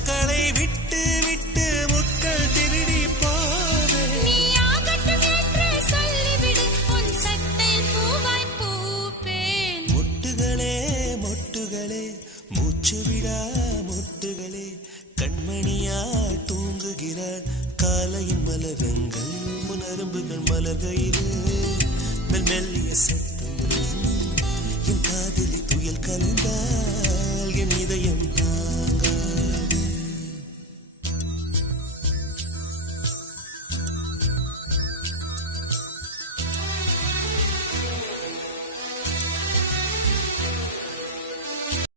ரோஜாக்களை விட்டு விட்டு முட்கள் திருடி போவே நீ ஆகட்டும் என்று சொல்லிவிடு உன் சட்டை பூவாய் பூப்பேன் மொட்டுகளே மொட்டுகளே மூச்சு விடா மொட்டுகளே கண்மணியால் தூங்குகிறாள் காலையின் மலரங்கள் முனரும்புகள் மலர்கையிலே மெல்லிய சத்தம் என் காதலி துயல் கலந்தார்